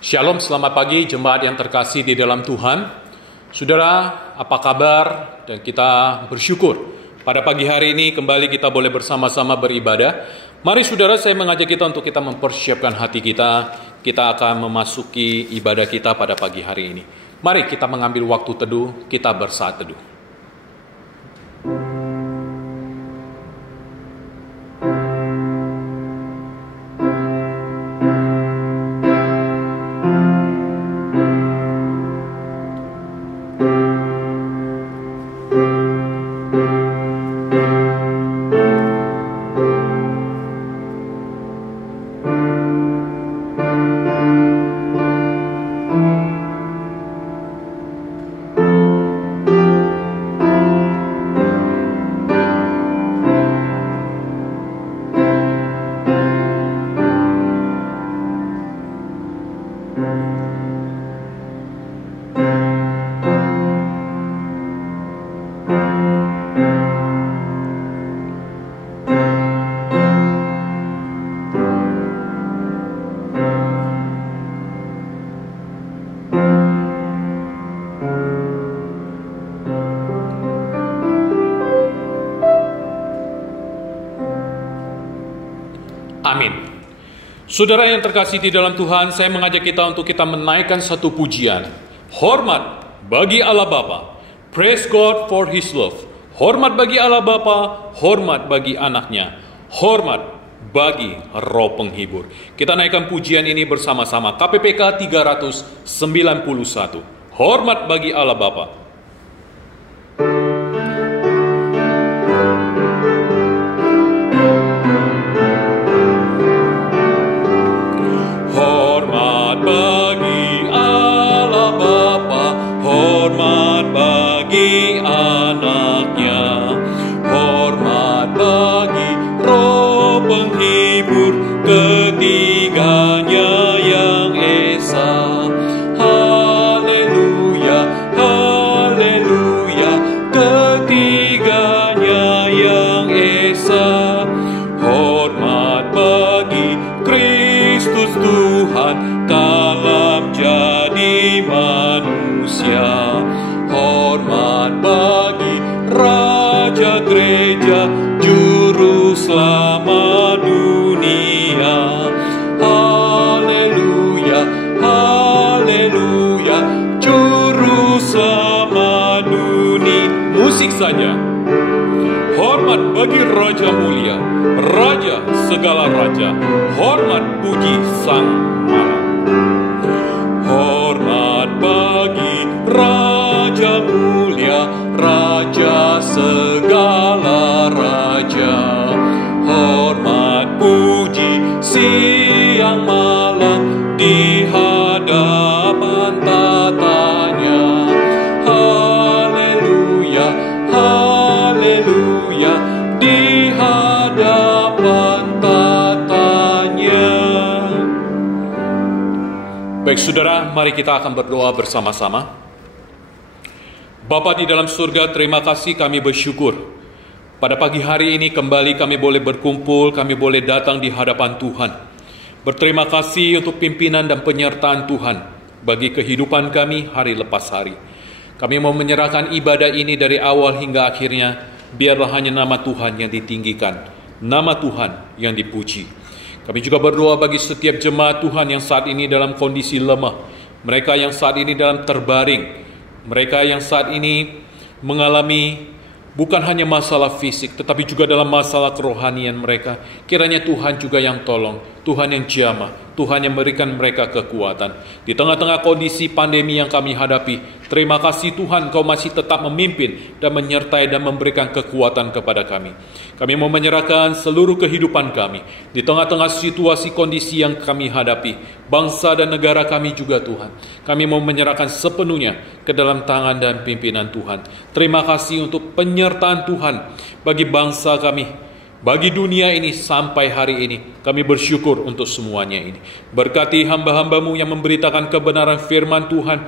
Shalom, selamat pagi jemaat yang terkasih di dalam Tuhan. Saudara, apa kabar? Dan kita bersyukur pada pagi hari ini kembali kita boleh bersama-sama beribadah. Mari saudara, saya mengajak kita untuk kita mempersiapkan hati kita. Kita akan memasuki ibadah kita pada pagi hari ini. Mari kita mengambil waktu teduh, kita bersaat teduh. Amin. Saudara yang terkasih di dalam Tuhan, saya mengajak kita untuk kita menaikkan satu pujian. Hormat bagi Allah Bapa. Praise God for His love. Hormat bagi Allah Bapa, hormat bagi anaknya, hormat bagi Roh Penghibur. Kita naikkan pujian ini bersama-sama. KPPK 391. Hormat bagi Allah Bapa. Selama dunia, haleluya, haleluya, juru selamat dunia. Musik saja. Hormat bagi Raja mulia, Raja segala raja, hormat puji Sang Maha. Hormat bagi Raja mulia, Raja segala raja. Hormat puji siang malam di hadapan tatanya. Haleluya, haleluya, di hadapan tatanya. Baik saudara, mari kita akan berdoa bersama-sama. Bapa di dalam surga, terima kasih, kami bersyukur pada pagi hari ini kembali kami boleh berkumpul, kami boleh datang di hadapan Tuhan. Berterima kasih untuk pimpinan dan penyertaan Tuhan bagi kehidupan kami hari lepas hari. Kami mau menyerahkan ibadah ini dari awal hingga akhirnya, biarlah hanya nama Tuhan yang ditinggikan, nama Tuhan yang dipuji. Kami juga berdoa bagi setiap jemaat Tuhan yang saat ini dalam kondisi lemah, mereka yang saat ini dalam terbaring, mereka yang saat ini mengalami bukan hanya masalah fisik, tetapi juga dalam masalah kerohanian mereka. Kiranya Tuhan juga yang tolong, Tuhan yang jamah, Tuhan yang memberikan mereka kekuatan. Di tengah-tengah kondisi pandemi yang kami hadapi, terima kasih Tuhan, Kau masih tetap memimpin dan menyertai dan memberikan kekuatan kepada kami. Kami mau menyerahkan seluruh kehidupan kami di tengah-tengah situasi kondisi yang kami hadapi, bangsa dan negara kami juga Tuhan. Kami mau menyerahkan sepenuhnya ke dalam tangan dan pimpinan Tuhan. Terima kasih untuk penyertaan Tuhan bagi bangsa kami, bagi dunia ini sampai hari ini. Kami bersyukur untuk semuanya ini. Berkati hamba-hambamu yang memberitakan kebenaran firman Tuhan.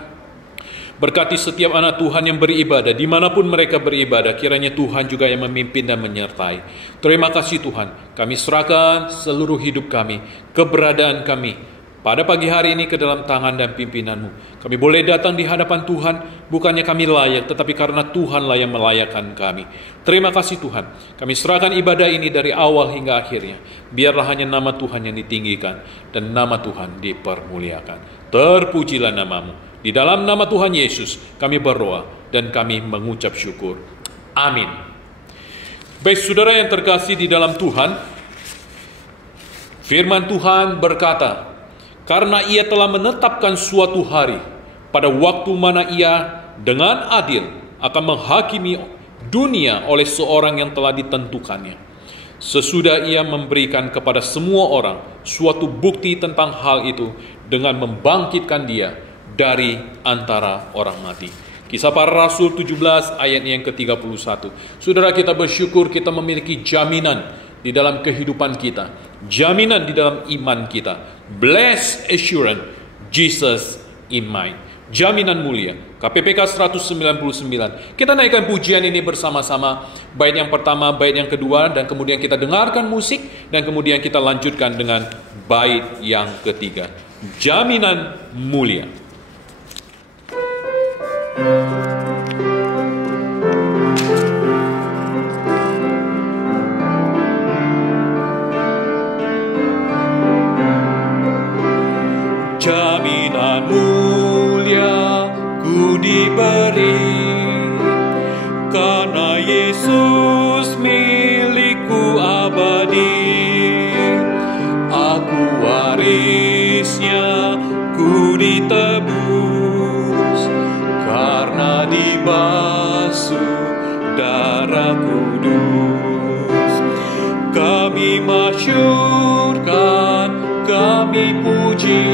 Berkati setiap anak Tuhan yang beribadah, dimanapun mereka beribadah, kiranya Tuhan juga yang memimpin dan menyertai. Terima kasih Tuhan, kami serahkan seluruh hidup kami, keberadaan kami, pada pagi hari ini ke dalam tangan dan pimpinan-Mu. Kami boleh datang di hadapan Tuhan, bukannya kami layak, tetapi karena Tuhanlah yang melayakkan kami. Terima kasih Tuhan. Kami serahkan ibadah ini dari awal hingga akhirnya. Biarlah hanya nama Tuhan yang ditinggikan dan nama Tuhan dipermuliakan. Terpujilah nama-Mu. Di dalam nama Tuhan Yesus kami berdoa dan kami mengucap syukur. Amin. Baik saudara yang terkasih di dalam Tuhan, firman Tuhan berkata, karena Ia telah menetapkan suatu hari pada waktu mana Ia dengan adil akan menghakimi dunia oleh seorang yang telah ditentukannya. Sesudah Ia memberikan kepada semua orang suatu bukti tentang hal itu dengan membangkitkan Dia dari antara orang mati. Kisah Para Rasul 17 ayat yang ke-31. Saudara, kita bersyukur kita memiliki jaminan di dalam kehidupan kita, jaminan di dalam iman kita. Blessed assurance, Jesus in mine. Jaminan mulia. KPPK 199. Kita naikkan pujian ini bersama-sama. Bait yang pertama, bait yang kedua, dan kemudian kita dengarkan musik, dan kemudian kita lanjutkan dengan bait yang ketiga. Jaminan mulia. Jaminan mulia ku diberi, karena Yesus milikku abadi. Aku warisnya, ku ditebus, karena dibasuh darah kudus. Kami masyurkan, kami puji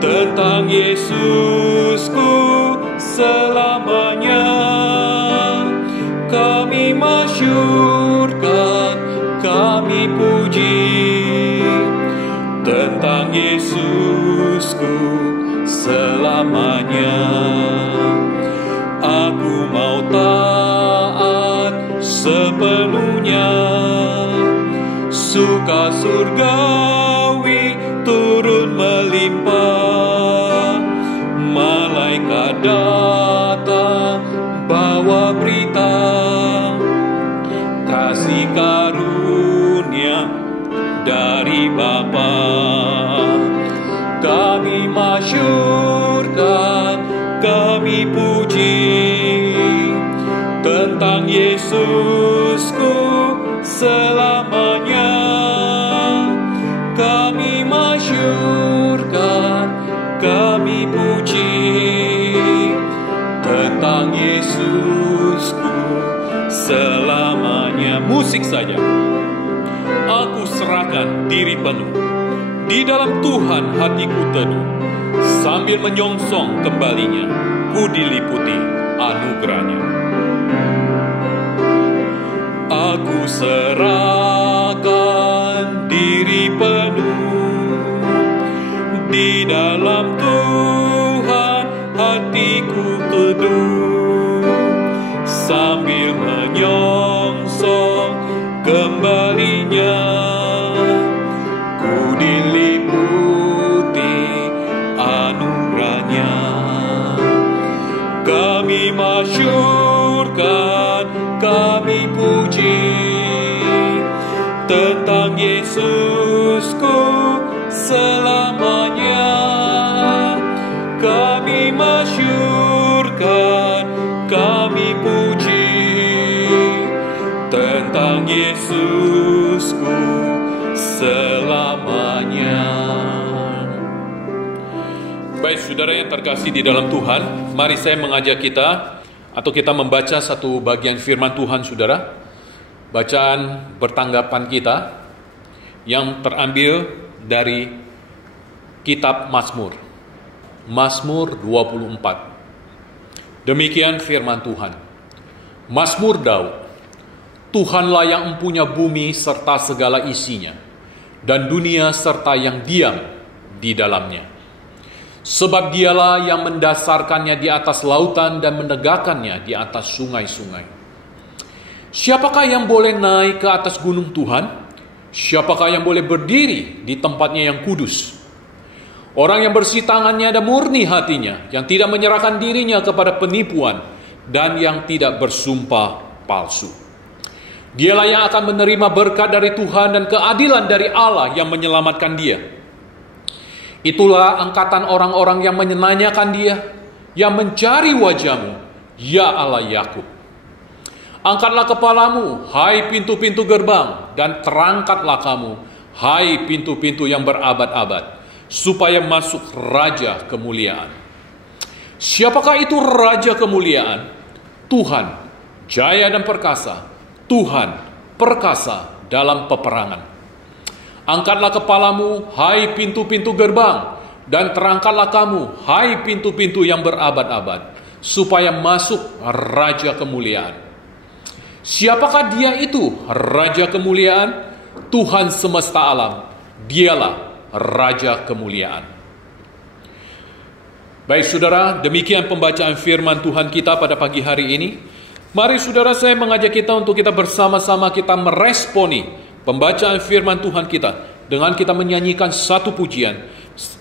tentang Yesusku selamanya. Kami masyurkan, kami puji tentang Yesusku selamanya. Aku mau taat sepenuhnya, suka surgawi turun melimpah. Malaikat datang bawa berita, kasih karunia dari Bapa. Kami masyurkan, kami puji tentang Yesusku selamanya. Kami masyurkan, kami puji tentang Yesusku selamanya. Musik saja. Aku serahkan diri penuh, di dalam Tuhan hatiku teduh, sambil menyongsong kembalinya, ku diliputi anugerahnya. Aku serahkan diri penuh, di dalam Tuhan hatiku teduh, sambil menyongsong kembalinya, ku diliputi anugerahnya. Kami masyurkan, kami puji tentang Yesusku selamanya. Kami masyurkan, kami puji tentang Yesusku selamanya. Baik saudara yang terkasih di dalam Tuhan, mari saya mengajak kita atau kita membaca satu bagian firman Tuhan saudara. Bacaan bertanggapan kita yang terambil dari kitab Mazmur. Mazmur 24. Demikian firman Tuhan. Mazmur Daud. Tuhanlah yang empunya bumi serta segala isinya, dan dunia serta yang diam di dalamnya. Sebab dialah yang mendasarkannya di atas lautan dan menegakkannya di atas sungai-sungai. Siapakah yang boleh naik ke atas gunung Tuhan? Siapakah yang boleh berdiri di tempatnya yang kudus? Orang yang bersih tangannya dan murni hatinya, yang tidak menyerahkan dirinya kepada penipuan, dan yang tidak bersumpah palsu. Dialah yang akan menerima berkat dari Tuhan dan keadilan dari Allah yang menyelamatkan dia. Itulah angkatan orang-orang yang menyenanyakan dia, yang mencari wajah-Mu, ya Allah Yakub. Angkatlah kepalamu, hai pintu-pintu gerbang, dan terangkatlah kamu, hai pintu-pintu yang berabad-abad, supaya masuk Raja kemuliaan. Siapakah itu Raja kemuliaan? Tuhan, jaya dan perkasa. Tuhan, perkasa dalam peperangan. Angkatlah kepalamu, hai pintu-pintu gerbang, dan terangkatlah kamu, hai pintu-pintu yang berabad-abad, supaya masuk Raja kemuliaan. Siapakah dia itu, Raja kemuliaan? Tuhan semesta alam, dialah Raja kemuliaan. Baik saudara, demikian pembacaan firman Tuhan kita pada pagi hari ini. Mari saudara, saya mengajak kita untuk kita bersama-sama kita meresponi pembacaan firman Tuhan kita dengan kita menyanyikan satu pujian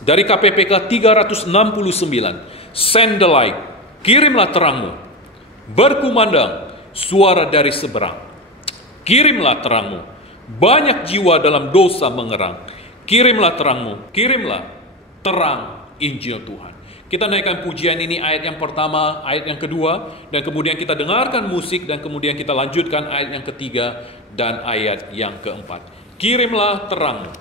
dari KPPK 369. Send the light, kirimlah terangmu, berkumandang suara dari seberang. Kirimlah terangmu, banyak jiwa dalam dosa mengerang. Kirimlah terangmu, kirimlah terang Injil Tuhan. Kita naikkan pujian ini, ayat yang pertama, ayat yang kedua, dan kemudian kita dengarkan musik, dan kemudian kita lanjutkan ayat yang ketiga dan ayat yang keempat. Kirimlah terangmu.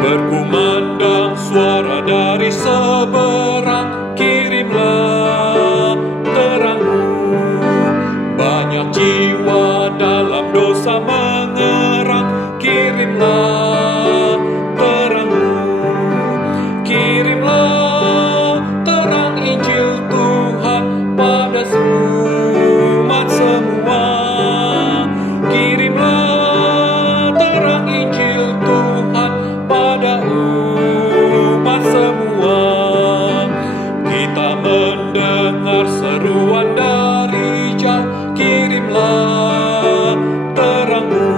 Berkumandang suara dari seberang, kirimlah terangmu. Banyak jiwa dalam dosa mengerang, kirimlah terangmu. Kirimlah terang Injil Tuhan pada umat semua. Kirimlah terang Injil Tuhan pada umat semua. Kita mendengar seruan dari jauh, kirimlah terangmu.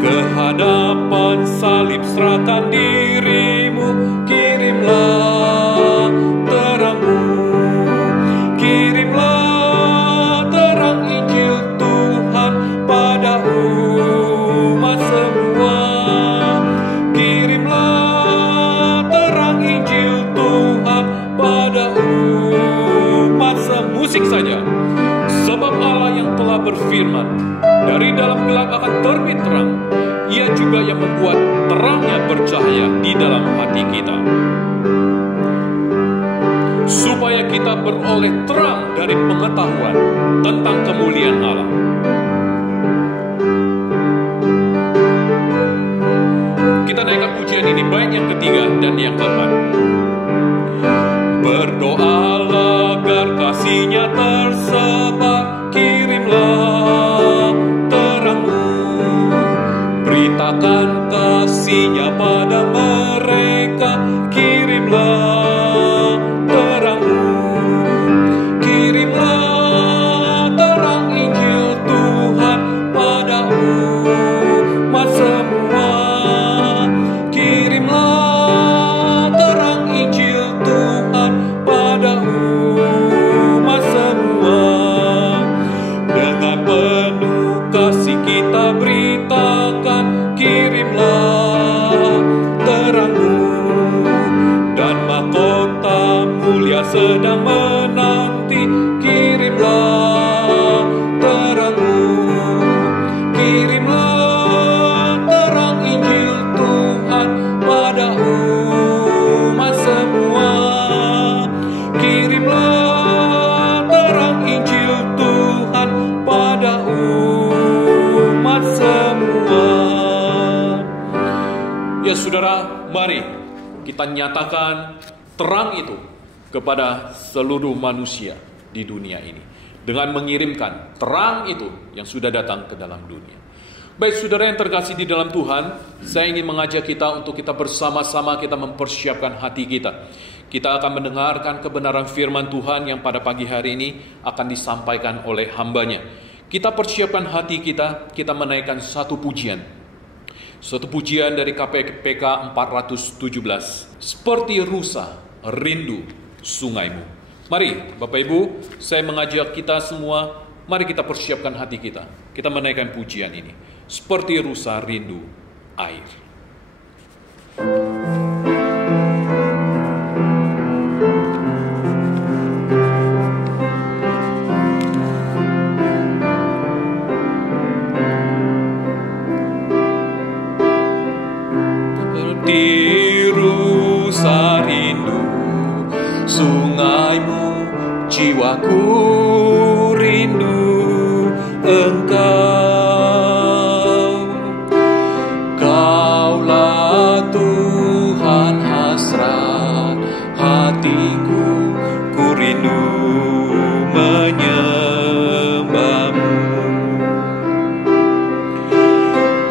Ke hadapan salib serahkan dirimu, kirimlah terangmu. Kirimlah terang Injil Tuhan pada umat semua. Kirimlah terang Injil Tuhan pada umat semua. Musik saja. Sebab Allah yang telah berfirman, dari dalam gelap akan terbit terang. Ia juga yang membuat terangnya bercahaya di dalam hati kita, supaya kita beroleh terang dari pengetahuan tentang kemuliaan Allah. Kita naikkan pujian ini, bait yang ketiga dan yang keempat. Berdoalah agar kasih-Nya tersebar, kirimlah terangmu. Beritakan kasih-Nya pada mereka, kirimlah terangmu. Kirimlah terang Injil Tuhan pada umat semua. Kirimlah terang Injil Tuhan pada umat semua. Dengan penuh kasih kita beritakan, kirimlah terangmu. Dan mahkota mulia sedang menanti, kirimlah terangmu. Kirimlah terang Injil Tuhan pada umat semua. Kirimlah terang Injil Tuhan pada umat semua. Ya saudara, mari kita nyatakan terang itu kepada seluruh manusia di dunia ini, dengan mengirimkan terang itu yang sudah datang ke dalam dunia. Baik saudara yang terkasih di dalam Tuhan, saya ingin mengajak kita untuk kita bersama-sama kita mempersiapkan hati kita. Kita akan mendengarkan kebenaran firman Tuhan yang pada pagi hari ini akan disampaikan oleh hamba-Nya. Kita persiapkan hati kita menaikkan satu pujian. Suatu pujian dari KPK 417. Seperti rusa rindu sungaimu. Mari Bapak Ibu, saya mengajak kita semua, mari kita persiapkan hati kita. Kita menaikkan pujian ini. Seperti rusa rindu air. Seperti rusa rindu sungaimu, jiwaku rindu Engkau. Kaulah Tuhan hasrat hatiku, ku rindu menyembahmu.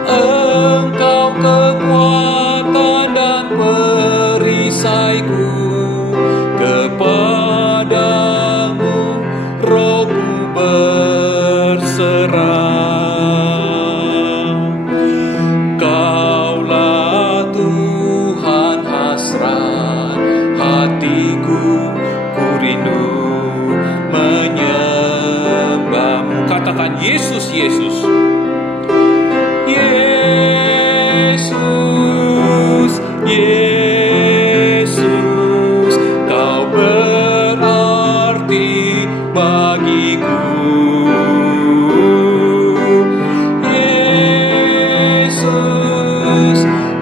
Engkau kekuatan dan perisaiku, kepadamu rohku berserah. Kaulah Tuhan hasrat hatiku, ku rindu menyembahmu. Katakan Yesus, Yesus. Yesus, Yesus, Kau berarti bagiku. Yesus,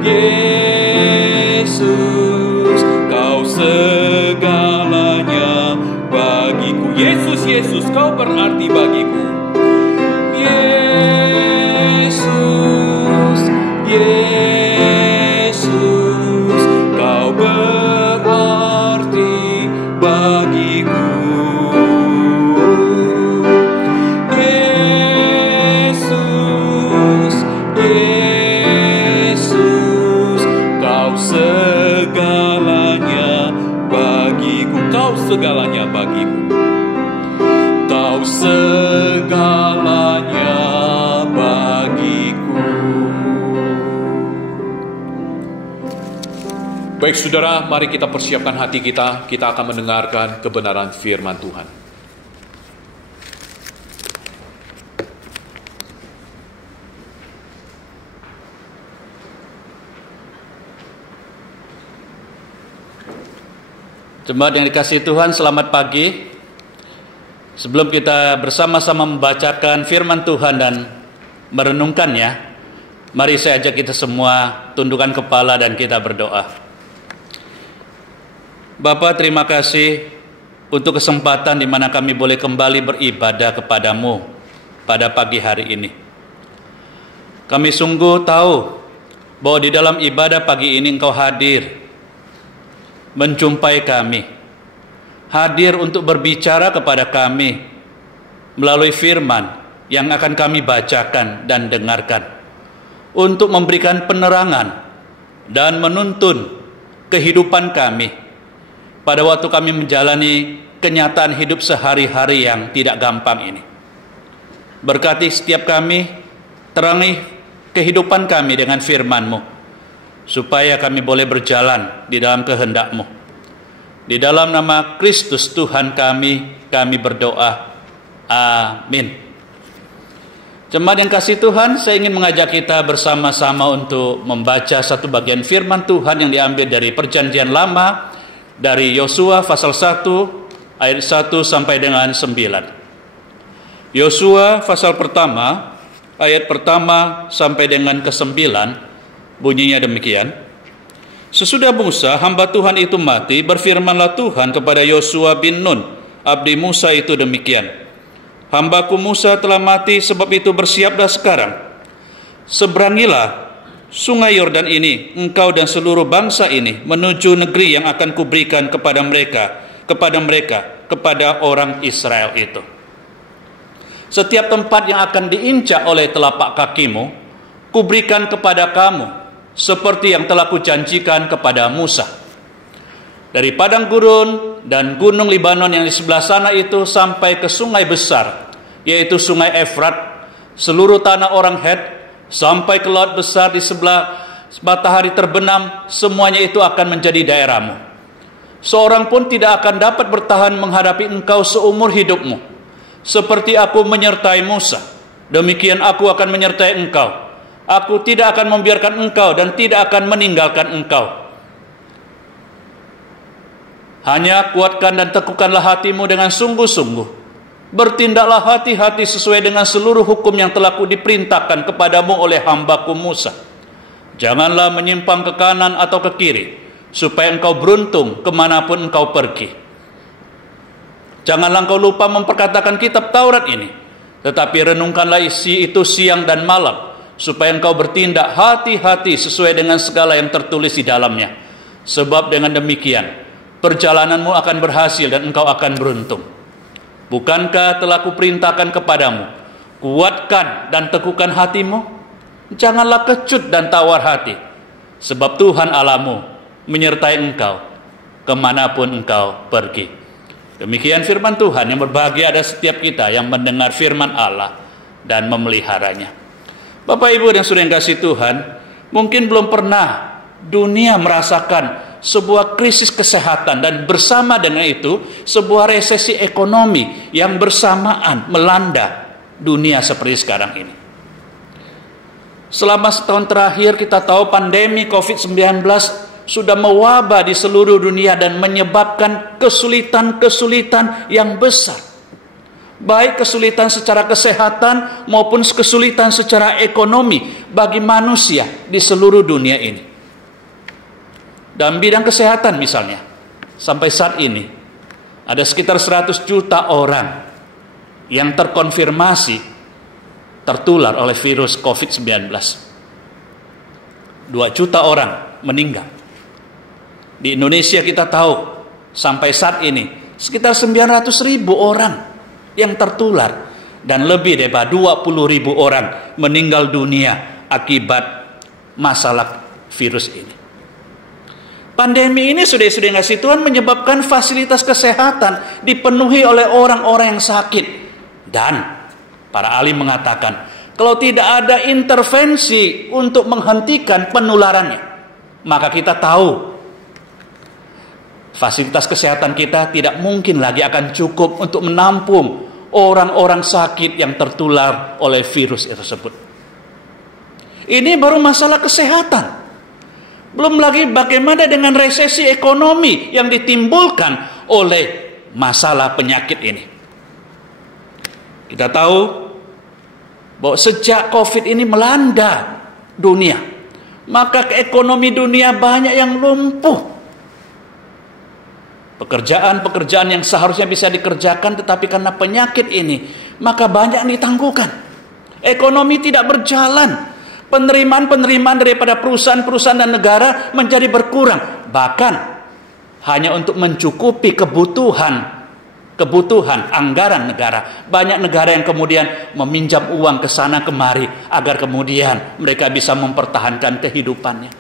Yesus, Kau segalanya bagiku. Yesus, Yesus, Kau berarti bagiku. Yesus, Yesus, Kau berarti bagiku. Yesus, Yesus, Kau segalanya bagiku. Kau segalanya bagiku. Kau segalanya bagiku. Baik saudara, mari kita persiapkan hati kita. Kita akan mendengarkan kebenaran firman Tuhan. Jemaat yang dikasihi Tuhan, selamat pagi. Sebelum kita bersama-sama membacakan firman Tuhan dan merenungkannya, mari saya ajak kita semua tundukkan kepala dan kita berdoa. Bapa, terima kasih untuk kesempatan di mana kami boleh kembali beribadah kepadamu pada pagi hari ini. Kami sungguh tahu bahwa di dalam ibadah pagi ini Engkau hadir, menjumpai kami, hadir untuk berbicara kepada kami melalui firman yang akan kami bacakan dan dengarkan, untuk memberikan penerangan dan menuntun kehidupan kami pada waktu kami menjalani kenyataan hidup sehari-hari yang tidak gampang ini. Berkati setiap kami, terangi kehidupan kami dengan firman-Mu, supaya kami boleh berjalan di dalam kehendak-Mu. Di dalam nama Kristus Tuhan kami berdoa. Amin. Jemaat yang kasih Tuhan, saya ingin mengajak kita bersama-sama untuk membaca satu bagian firman Tuhan yang diambil dari Perjanjian Lama, dari Yosua pasal 1 ayat 1 sampai dengan 9. Yosua pasal pertama ayat pertama sampai dengan ke-9 bunyinya demikian. Sesudah Musa hamba Tuhan itu mati, berfirmanlah Tuhan kepada Yosua bin Nun, abdi Musa itu demikian. Hambaku Musa telah mati, sebab itu bersiaplah sekarang. Seberangilah sungai Yordan ini, engkau dan seluruh bangsa ini, menuju negeri yang akan kuberikan kepada mereka, kepada orang Israel itu. Setiap tempat yang akan diinjak oleh telapak kakimu, kuberikan kepada kamu, seperti yang telah kujanjikan kepada Musa. Dari padang gurun dan gunung Libanon yang di sebelah sana itu sampai ke sungai besar, yaitu sungai Efrat, seluruh tanah orang Het, sampai ke laut besar di sebelah matahari terbenam, semuanya itu akan menjadi daerahmu. Seorang pun tidak akan dapat bertahan menghadapi engkau seumur hidupmu. Seperti aku menyertai Musa, demikian aku akan menyertai engkau. Aku tidak akan membiarkan engkau dan tidak akan meninggalkan engkau. Hanya kuatkan dan teguhkanlah hatimu dengan sungguh-sungguh. Bertindaklah hati-hati sesuai dengan seluruh hukum yang telah diperintahkan kepadamu oleh hambaku Musa. Janganlah menyimpang ke kanan atau ke kiri, supaya engkau beruntung kemanapun engkau pergi. Janganlah engkau lupa memperkatakan kitab Taurat ini, tetapi renungkanlah isi itu siang dan malam, supaya engkau bertindak hati-hati sesuai dengan segala yang tertulis di dalamnya. Sebab dengan demikian perjalananmu akan berhasil dan engkau akan beruntung. Bukankah telah kuperintahkan kepadamu, kuatkan dan teguhkan hatimu? Janganlah kecut dan tawar hati, sebab Tuhan Allahmu menyertai engkau kemanapun engkau pergi. Demikian firman Tuhan. Yang berbahagia ada setiap kita yang mendengar firman Allah dan memeliharanya. Bapak Ibu yang sudah dikasihi Tuhan, mungkin belum pernah dunia merasakan sebuah krisis kesehatan dan bersama dengan itu sebuah resesi ekonomi yang bersamaan melanda dunia seperti sekarang ini. Selama setahun terakhir kita tahu pandemi COVID-19 sudah mewabah di seluruh dunia dan menyebabkan kesulitan-kesulitan yang besar. Baik kesulitan secara kesehatan maupun kesulitan secara ekonomi bagi manusia di seluruh dunia ini. Dalam bidang kesehatan misalnya, sampai saat ini ada sekitar 100 juta orang yang terkonfirmasi tertular oleh virus COVID-19. 2 juta orang meninggal. Di Indonesia kita tahu sampai saat ini sekitar 900.000 orang yang tertular dan lebih dari 20.000 orang meninggal dunia akibat masalah virus ini. Pandemi ini sudah ngasih Tuhan menyebabkan fasilitas kesehatan dipenuhi oleh orang-orang yang sakit. Dan para ahli mengatakan, kalau tidak ada intervensi untuk menghentikan penularannya, maka kita tahu fasilitas kesehatan kita tidak mungkin lagi akan cukup untuk menampung orang-orang sakit yang tertular oleh virus tersebut. Ini baru masalah kesehatan. Belum lagi bagaimana dengan resesi ekonomi yang ditimbulkan oleh masalah penyakit ini. Kita tahu bahwa sejak COVID ini melanda dunia, maka ekonomi dunia banyak yang lumpuh. Pekerjaan-pekerjaan yang seharusnya bisa dikerjakan tetapi karena penyakit ini, maka banyak yang ditangguhkan. Ekonomi tidak berjalan. Penerimaan-penerimaan daripada perusahaan-perusahaan dan negara menjadi berkurang. Bahkan hanya untuk mencukupi kebutuhan anggaran negara. Banyak negara yang kemudian meminjam uang ke sana kemari agar kemudian mereka bisa mempertahankan kehidupannya.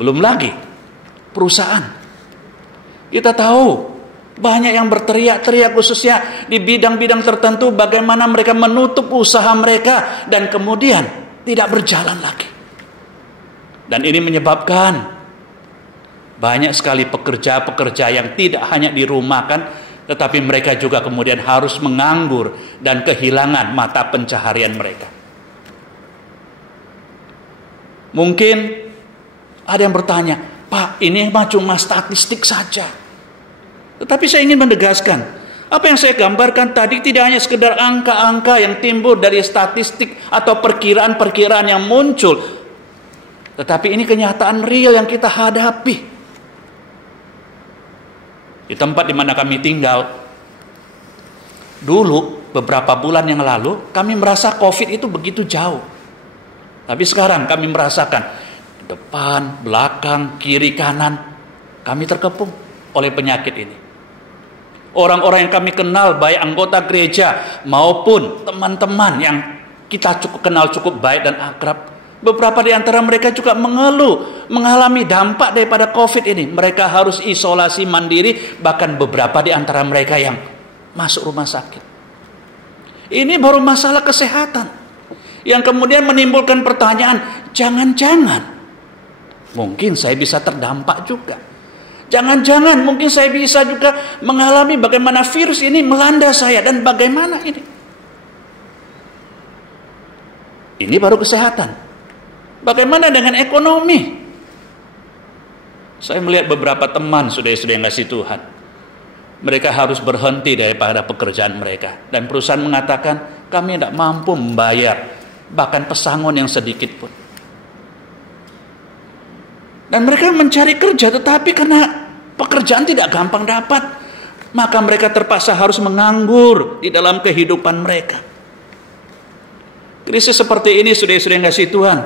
Belum lagi perusahaan. Kita tahu banyak yang berteriak-teriak khususnya di bidang-bidang tertentu bagaimana mereka menutup usaha mereka dan kemudian tidak berjalan lagi. Dan ini menyebabkan banyak sekali pekerja-pekerja yang tidak hanya dirumahkan tetapi mereka juga kemudian harus menganggur dan kehilangan mata pencaharian mereka. Mungkin ada yang bertanya, "Pak, ini cuma statistik saja." Tetapi saya ingin menegaskan, apa yang saya gambarkan tadi tidak hanya sekedar angka-angka yang timbul dari statistik atau perkiraan-perkiraan yang muncul. Tetapi ini kenyataan real yang kita hadapi. Di tempat di mana kami tinggal, dulu beberapa bulan yang lalu kami merasa COVID itu begitu jauh. Tapi sekarang kami merasakan depan, belakang, kiri, kanan kami terkepung oleh penyakit ini. Orang-orang yang kami kenal, baik anggota gereja maupun teman-teman yang kita kenal cukup baik dan akrab, Beberapa di antara mereka juga mengeluh, mengalami dampak daripada COVID ini. Mereka harus isolasi mandiri, bahkan beberapa di antara mereka yang masuk rumah sakit. Ini baru masalah kesehatan, yang kemudian menimbulkan pertanyaan, jangan-jangan mungkin saya bisa terdampak juga. Jangan-jangan mungkin saya bisa juga mengalami bagaimana virus ini melanda saya, dan bagaimana ini. Ini baru kesehatan. Bagaimana dengan ekonomi? Saya melihat beberapa teman saudara-saudara yang kasih Tuhan. Mereka harus berhenti daripada pekerjaan mereka. Dan perusahaan mengatakan, kami tidak mampu membayar bahkan pesangon yang sedikit pun. Dan mereka mencari kerja, tetapi karena pekerjaan tidak gampang dapat, maka mereka terpaksa harus menganggur di dalam kehidupan mereka. Krisis seperti ini saudara-saudara yang kasih Tuhan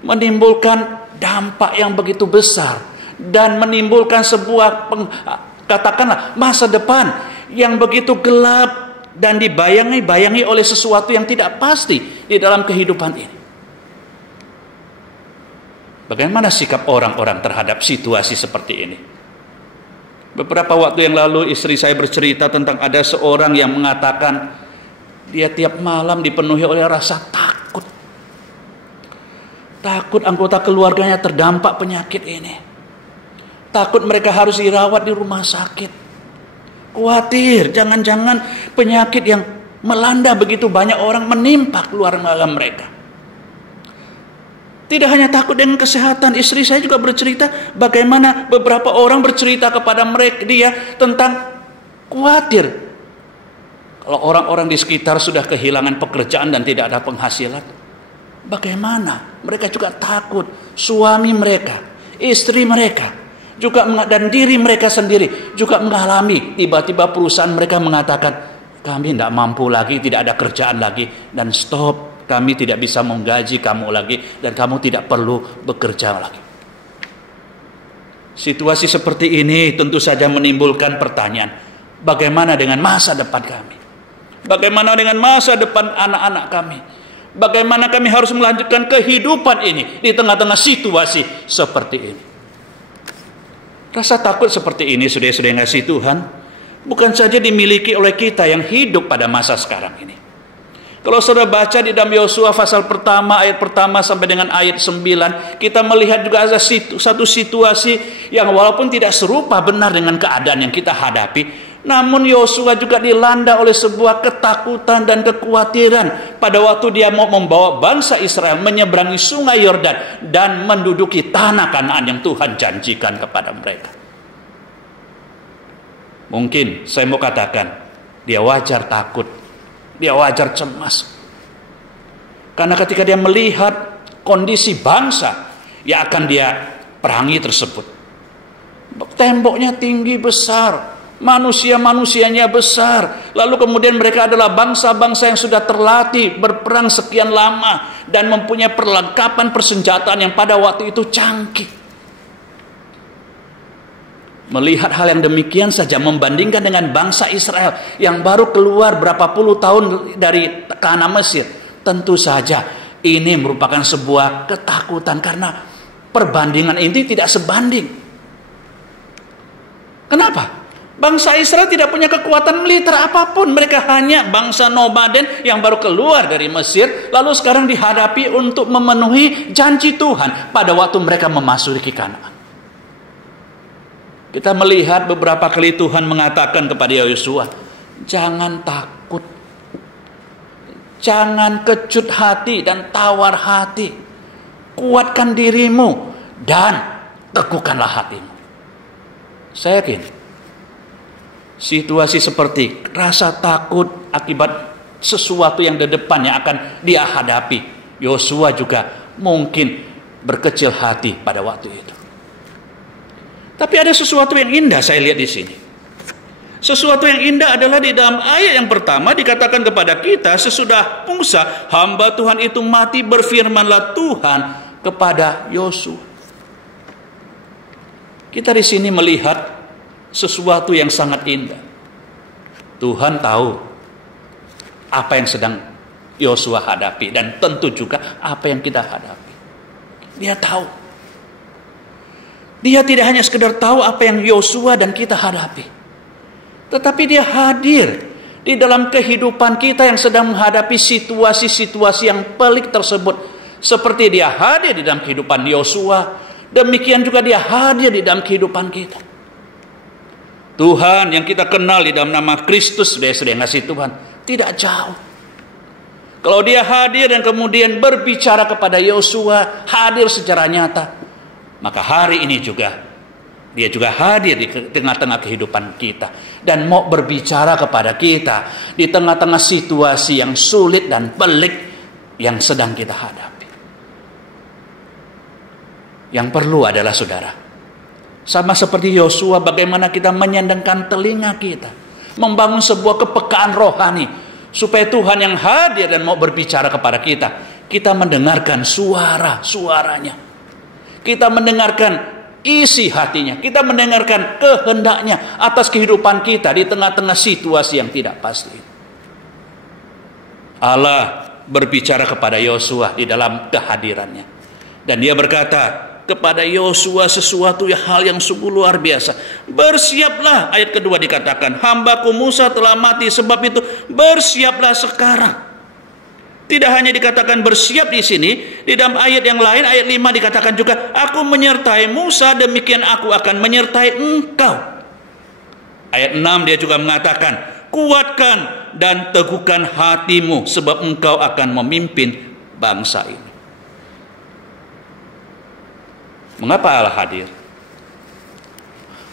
menimbulkan dampak yang begitu besar dan menimbulkan sebuah katakanlah masa depan yang begitu gelap dan dibayangi oleh sesuatu yang tidak pasti di dalam kehidupan ini. Bagaimana sikap orang-orang terhadap situasi seperti ini? Beberapa waktu yang lalu istri saya bercerita tentang ada seorang yang mengatakan dia tiap malam dipenuhi oleh rasa takut. Takut anggota keluarganya terdampak penyakit ini. Takut mereka harus dirawat di rumah sakit. Khawatir jangan-jangan penyakit yang melanda begitu banyak orang menimpa keluarga mereka. Tidak hanya takut dengan kesehatan, istri saya juga bercerita bagaimana beberapa orang bercerita kepada mereka dia tentang khawatir kalau orang-orang di sekitar sudah kehilangan pekerjaan dan tidak ada penghasilan. Bagaimana? Mereka juga takut suami mereka, istri mereka, juga dan diri mereka sendiri juga mengalami tiba-tiba perusahaan mereka mengatakan kami tidak mampu lagi, tidak ada kerjaan lagi, dan stop, kami tidak bisa menggaji kamu lagi dan kamu tidak perlu bekerja lagi. Situasi seperti ini tentu saja menimbulkan pertanyaan, bagaimana dengan masa depan kami? Bagaimana dengan masa depan anak-anak kami? Bagaimana kami harus melanjutkan kehidupan ini di tengah-tengah situasi seperti ini? Rasa takut seperti ini, saudara-saudara yang kasih Tuhan, bukan saja dimiliki oleh kita yang hidup pada masa sekarang ini. Kalau saudara baca di dalam Yosua pasal pertama, ayat pertama sampai dengan ayat 9, kita melihat juga ada satu situasi yang walaupun tidak serupa benar dengan keadaan yang kita hadapi, namun Yosua juga dilanda oleh sebuah ketakutan dan kekhawatiran pada waktu dia mau membawa bangsa Israel menyeberangi sungai Yordan dan menduduki tanah Kanaan yang Tuhan janjikan kepada mereka. Mungkin saya mau katakan, dia wajar takut, dia wajar cemas. Karena ketika dia melihat kondisi bangsa yang akan dia perangi tersebut, temboknya tinggi besar, manusia-manusianya besar, lalu kemudian mereka adalah bangsa-bangsa yang sudah terlatih berperang sekian lama dan mempunyai perlengkapan persenjataan yang pada waktu itu canggih. Melihat hal yang demikian saja, membandingkan dengan bangsa Israel yang baru keluar berapa puluh tahun dari tanah Mesir, tentu saja ini merupakan sebuah ketakutan karena perbandingan ini tidak sebanding. Kenapa? Bangsa Israel tidak punya kekuatan militer apapun. Mereka hanya bangsa nomaden yang baru keluar dari Mesir, lalu sekarang dihadapi untuk memenuhi janji Tuhan pada waktu mereka memasuki Kanaan. Kita melihat beberapa kali Tuhan mengatakan kepada Yosua, jangan takut, jangan kecut hati dan tawar hati, kuatkan dirimu dan teguhkanlah hatimu. Saya yakin situasi seperti rasa takut akibat sesuatu yang di depannya akan dia hadapi, Yosua juga mungkin berkecil hati pada waktu itu. Tapi ada sesuatu yang indah saya lihat di sini. Sesuatu yang indah adalah di dalam ayat yang pertama dikatakan kepada kita, sesudah Musa hamba Tuhan itu mati, berfirmanlah Tuhan kepada Yosua. Kita di sini melihat sesuatu yang sangat indah. Tuhan tahu apa yang sedang Yosua hadapi dan tentu juga apa yang kita hadapi. Dia tahu. Dia tidak hanya sekedar tahu apa yang Yosua dan kita hadapi, tetapi dia hadir di dalam kehidupan kita yang sedang menghadapi situasi-situasi yang pelik tersebut. Seperti dia hadir di dalam kehidupan Yosua, demikian juga dia hadir di dalam kehidupan kita. Tuhan yang kita kenal di dalam nama Kristus, saudara-saudara yang kasih Tuhan, tidak jauh. Kalau dia hadir dan kemudian berbicara kepada Yosua, hadir secara nyata, maka hari ini juga dia juga hadir di tengah-tengah kehidupan kita dan mau berbicara kepada kita di tengah-tengah situasi yang sulit dan pelik yang sedang kita hadapi. Yang perlu adalah, saudara, sama seperti Yosua, bagaimana kita menyandangkan telinga kita, membangun sebuah kepekaan rohani supaya Tuhan yang hadir dan mau berbicara kepada kita, kita mendengarkan suaranya. Kita mendengarkan isi hatinya. Kita mendengarkan kehendaknya atas kehidupan kita di tengah-tengah situasi yang tidak pasti. Allah berbicara kepada Yosua di dalam kehadirannya. Dan dia berkata kepada Yosua sesuatu hal yang sungguh luar biasa. Bersiaplah, ayat kedua dikatakan, hambaku Musa telah mati, sebab itu bersiaplah sekarang. Tidak hanya dikatakan bersiap di sini, di dalam ayat yang lain, ayat 5 dikatakan juga, aku menyertai Musa, demikian aku akan menyertai engkau. Ayat 6 dia juga mengatakan, kuatkan dan teguhkan hatimu, sebab engkau akan memimpin bangsa ini. Mengapa Allah hadir?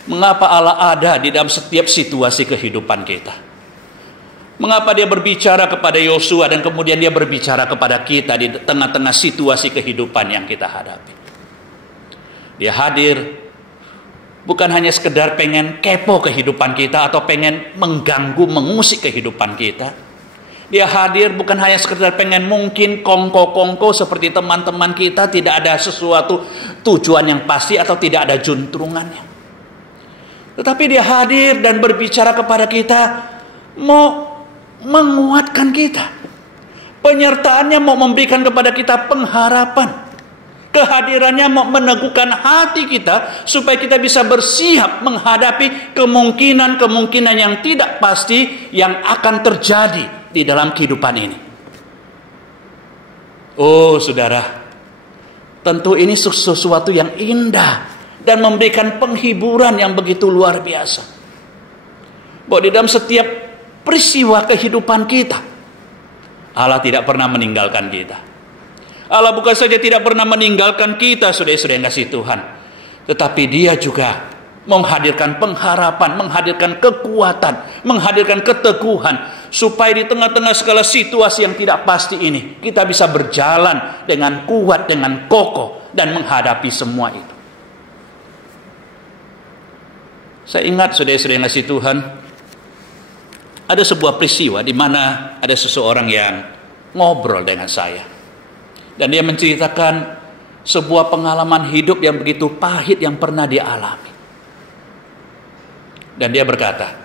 Mengapa Allah ada di dalam setiap situasi kehidupan kita? Mengapa dia berbicara kepada Yosua dan kemudian dia berbicara kepada kita di tengah-tengah situasi kehidupan yang kita hadapi? Dia hadir bukan hanya sekedar pengen kepo kehidupan kita atau pengen mengganggu, mengusik kehidupan kita. Dia hadir bukan hanya sekedar pengen mungkin kongko-kongko seperti teman-teman kita, tidak ada sesuatu tujuan yang pasti atau tidak ada juntrungannya. Tetapi dia hadir dan berbicara kepada kita, mau menguatkan kita. Penyertaannya mau memberikan kepada kita pengharapan. Kehadirannya mau meneguhkan hati kita supaya kita bisa bersiap menghadapi kemungkinan-kemungkinan yang tidak pasti yang akan terjadi di dalam kehidupan ini. Oh, saudara, tentu ini sesuatu yang indah dan memberikan penghiburan yang begitu luar biasa. Bahwa di dalam setiap peristiwa kehidupan kita, Allah tidak pernah meninggalkan kita. Allah bukan saja tidak pernah meninggalkan kita, saudara-saudara yang kasih Tuhan, tetapi dia juga menghadirkan pengharapan, menghadirkan kekuatan, menghadirkan keteguhan, supaya di tengah-tengah segala situasi yang tidak pasti ini, kita bisa berjalan dengan kuat, dengan kokoh, dan menghadapi semua itu. Saya ingat, saudara-saudara yang kasih Tuhan, ada sebuah peristiwa di mana ada seseorang yang ngobrol dengan saya. Dan dia menceritakan sebuah pengalaman hidup yang begitu pahit yang pernah dia alami. Dan dia berkata,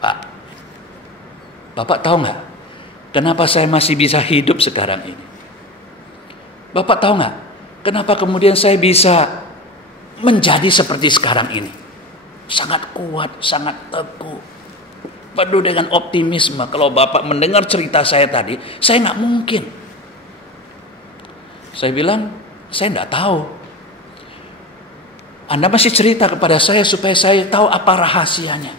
Pak, Bapak tahu nggak kenapa saya masih bisa hidup sekarang ini? Bapak tahu nggak kenapa kemudian saya bisa menjadi seperti sekarang ini? Sangat kuat, sangat teguh, penuh dengan optimisme. Kalau Bapak mendengar cerita saya tadi, saya nggak mungkin. Saya bilang, saya nggak tahu. Anda masih cerita kepada saya supaya saya tahu apa rahasianya.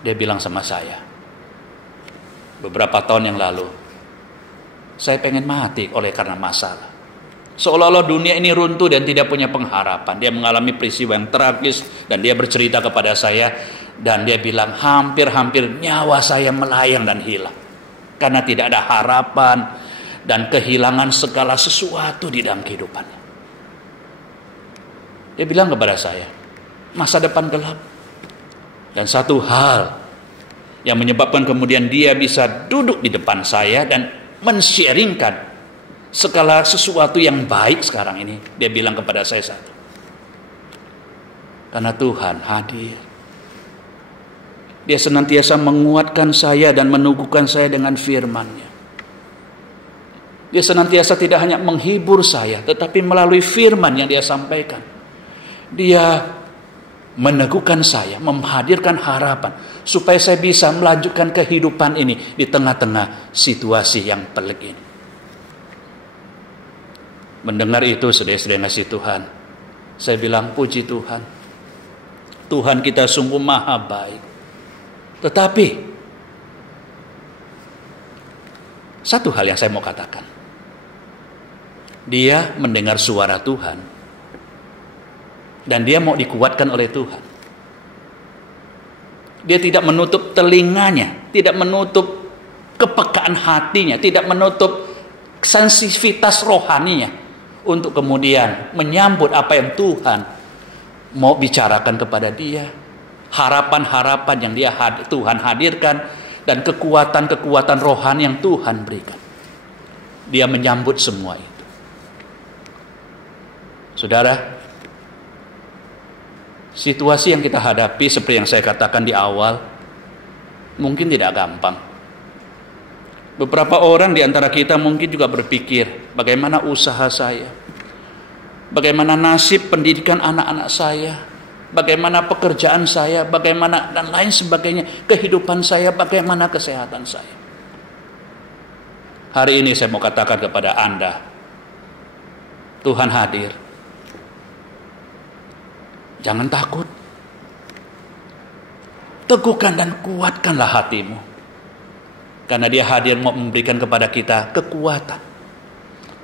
Dia bilang sama saya, beberapa tahun yang lalu, saya pengen mati oleh karena masalah. Seolah-olah dunia ini runtuh dan tidak punya pengharapan. Dia mengalami peristiwa yang tragis dan dia bercerita kepada saya. Dan dia bilang hampir-hampir nyawa saya melayang dan hilang. Karena tidak ada harapan dan kehilangan segala sesuatu di dalam kehidupannya. Dia bilang kepada saya, masa depan gelap. Dan satu hal yang menyebabkan kemudian dia bisa duduk di depan saya dan men-sharingkan segala sesuatu yang baik sekarang ini. Dia bilang kepada saya satu, karena Tuhan hadir. Dia senantiasa menguatkan saya dan meneguhkan saya dengan firman-Nya. Dia senantiasa tidak hanya menghibur saya, tetapi melalui firman yang dia sampaikan, dia meneguhkan saya, menghadirkan harapan supaya saya bisa melanjutkan kehidupan ini di tengah-tengah situasi yang pelik ini. Mendengar itu, saudara-saudara yang kasih Tuhan, saya bilang, puji Tuhan. Tuhan kita sungguh maha baik. Tetapi satu hal yang saya mau katakan, dia mendengar suara Tuhan dan dia mau dikuatkan oleh Tuhan. Dia tidak menutup telinganya, tidak menutup kepekaan hatinya, tidak menutup sensitivitas rohaninya untuk kemudian menyambut apa yang Tuhan mau bicarakan kepada dia, harapan-harapan yang Tuhan hadirkan, dan kekuatan-kekuatan rohani yang Tuhan berikan. Dia menyambut semua itu. Saudara, situasi yang kita hadapi seperti yang saya katakan di awal, mungkin tidak gampang. Beberapa orang di antara kita mungkin juga berpikir, bagaimana usaha saya? Bagaimana nasib pendidikan anak-anak saya? Bagaimana pekerjaan saya? Bagaimana dan lain sebagainya, kehidupan saya, bagaimana kesehatan saya? Hari ini saya mau katakan kepada Anda, Tuhan hadir. Jangan takut. Teguhkan dan kuatkanlah hatimu. Karena dia hadir mau memberikan kepada kita kekuatan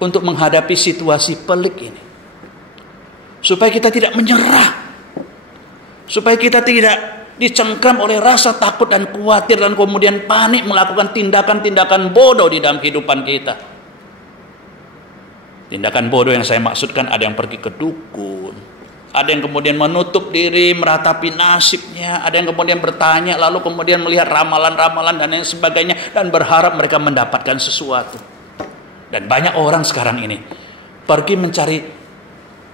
untuk menghadapi situasi pelik ini. Supaya kita tidak menyerah. Supaya kita tidak dicengkram oleh rasa takut dan khawatir dan kemudian panik melakukan tindakan-tindakan bodoh di dalam kehidupan kita. Tindakan bodoh yang saya maksudkan, ada yang pergi ke dukun, ada yang kemudian menutup diri, meratapi nasibnya, ada yang kemudian bertanya, lalu kemudian melihat ramalan-ramalan dan lain sebagainya, dan berharap mereka mendapatkan sesuatu. Dan banyak orang sekarang ini pergi mencari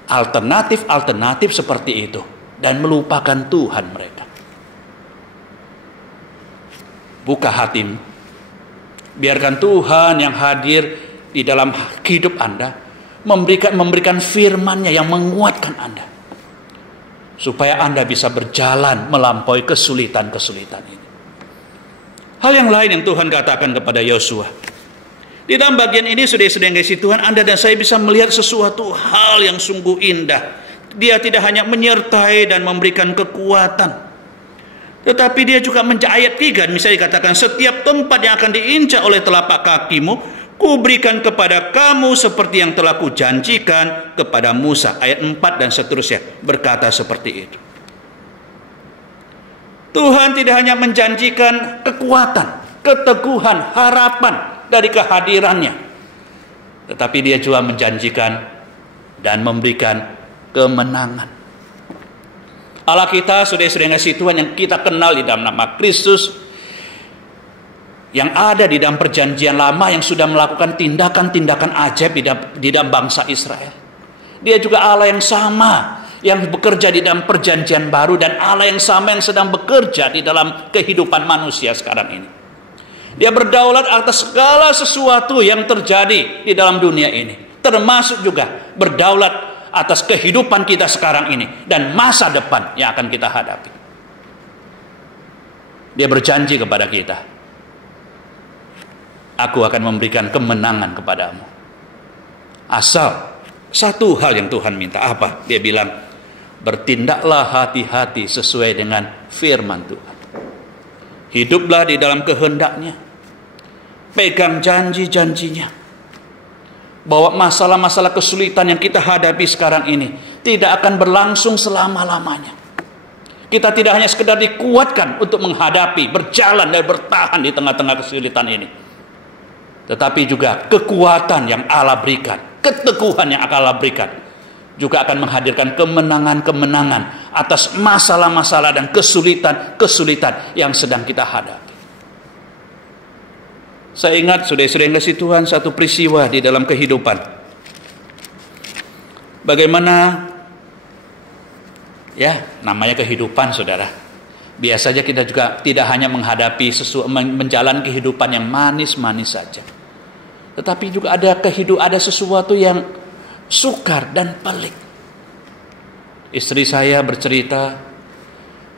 alternatif-alternatif seperti itu, dan melupakan Tuhan mereka. Buka hatimu, biarkan Tuhan yang hadir di dalam hidup Anda memberikan firman-Nya yang menguatkan Anda, supaya Anda bisa berjalan melampaui kesulitan-kesulitan ini. Hal yang lain yang Tuhan katakan kepada Yosua, di dalam bagian ini saudara-saudara yang kasih Tuhan, Anda dan saya bisa melihat sesuatu hal yang sungguh indah. Dia tidak hanya menyertai dan memberikan kekuatan, tetapi dia juga ayat 3 misalnya dikatakan, setiap tempat yang akan diinjak oleh telapak kakimu, kuberikan kepada kamu seperti yang telah kujanjikan kepada Musa. Ayat 4 dan seterusnya berkata seperti itu. Tuhan tidak hanya menjanjikan kekuatan, keteguhan, harapan dari kehadirannya, tetapi dia juga menjanjikan dan memberikan kemenangan. Allah kita, saudara-saudara yang kasih Tuhan, yang kita kenal di dalam nama Kristus, yang ada di dalam perjanjian lama, yang sudah melakukan tindakan-tindakan ajaib di dalam bangsa Israel. Dia juga Allah yang sama yang bekerja di dalam perjanjian baru, dan Allah yang sama yang sedang bekerja di dalam kehidupan manusia sekarang ini. Dia berdaulat atas segala sesuatu yang terjadi di dalam dunia ini, termasuk juga berdaulat atas kehidupan kita sekarang ini dan masa depan yang akan kita hadapi. Dia berjanji kepada kita, aku akan memberikan kemenangan kepadamu. Asal satu hal yang Tuhan minta, apa? Dia bilang, bertindaklah hati-hati sesuai dengan firman Tuhan. Hiduplah di dalam kehendaknya. Pegang janji-janjinya. Bahwa masalah-masalah kesulitan yang kita hadapi sekarang ini tidak akan berlangsung selama-lamanya. Kita tidak hanya sekedar dikuatkan untuk menghadapi, berjalan dan bertahan di tengah-tengah kesulitan ini, tetapi juga kekuatan yang Allah berikan, keteguhan yang Allah berikan, juga akan menghadirkan kemenangan-kemenangan atas masalah-masalah dan kesulitan-kesulitan yang sedang kita hadapi. Saya ingat, saudara-saudara yang kasih Tuhan, satu peristiwa di dalam kehidupan. Bagaimana, ya namanya kehidupan, saudara. Biasanya kita juga tidak hanya menghadapi menjalani kehidupan yang manis-manis saja. Tetapi juga ada sesuatu yang sukar dan pelik. Istri saya bercerita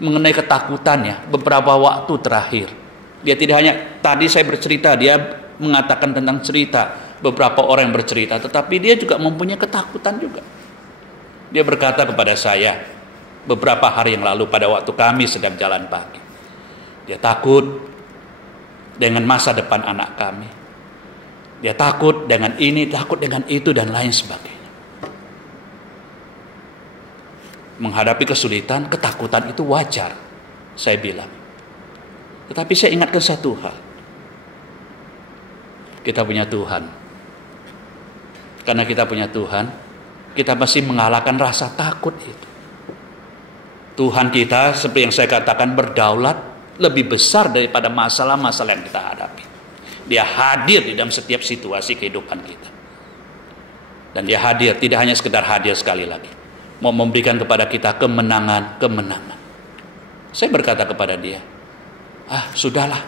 mengenai ketakutannya beberapa waktu terakhir. Dia tidak hanya tadi saya bercerita, dia mengatakan tentang cerita beberapa orang yang bercerita, tetapi dia juga mempunyai ketakutan juga. Dia berkata kepada saya beberapa hari yang lalu pada waktu kami sedang jalan pagi. Dia takut dengan masa depan anak kami. Dia takut dengan ini, takut dengan itu, dan lain sebagainya. Menghadapi kesulitan, ketakutan itu wajar, saya bilang. Tetapi saya ingatkan satu hal. Kita punya Tuhan. Karena kita punya Tuhan, kita pasti mengalahkan rasa takut itu. Tuhan kita, seperti yang saya katakan, berdaulat lebih besar daripada masalah-masalah yang kita hadapi. Dia hadir di dalam setiap situasi kehidupan kita. Dan dia hadir, tidak hanya sekedar hadir sekali lagi, mau memberikan kepada kita kemenangan. Saya berkata kepada dia, sudahlah.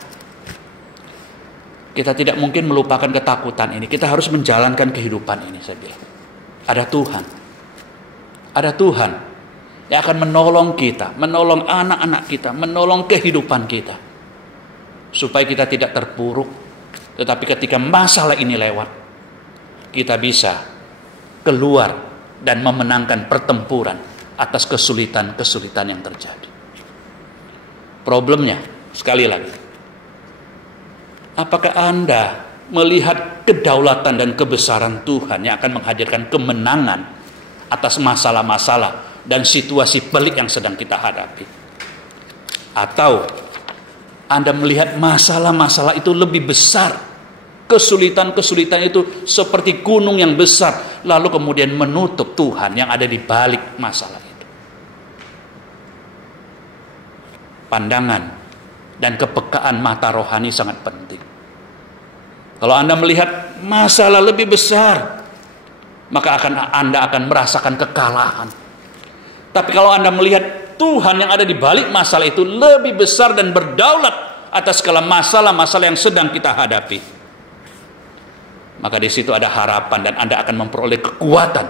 Kita tidak mungkin melupakan ketakutan ini. Kita harus menjalankan kehidupan ini, saya bilang. Ada Tuhan. Ada Tuhan yang akan menolong kita, menolong anak-anak kita, menolong kehidupan kita. Supaya kita tidak terpuruk. Tetapi ketika masalah ini lewat, kita bisa keluar dan memenangkan pertempuran atas kesulitan-kesulitan yang terjadi. Problemnya, sekali lagi, apakah Anda melihat kedaulatan dan kebesaran Tuhan yang akan menghadirkan kemenangan atas masalah-masalah dan situasi pelik yang sedang kita hadapi? Atau Anda melihat masalah-masalah itu lebih besar, kesulitan-kesulitan itu seperti gunung yang besar, lalu kemudian menutup Tuhan yang ada di balik masalah itu? Pandangan dan kepekaan mata rohani sangat penting. Kalau Anda melihat masalah lebih besar, maka Anda akan merasakan kekalahan. Tapi kalau Anda melihat Tuhan yang ada di balik masalah itu lebih besar dan berdaulat atas segala masalah-masalah yang sedang kita hadapi, maka di situ ada harapan dan Anda akan memperoleh kekuatan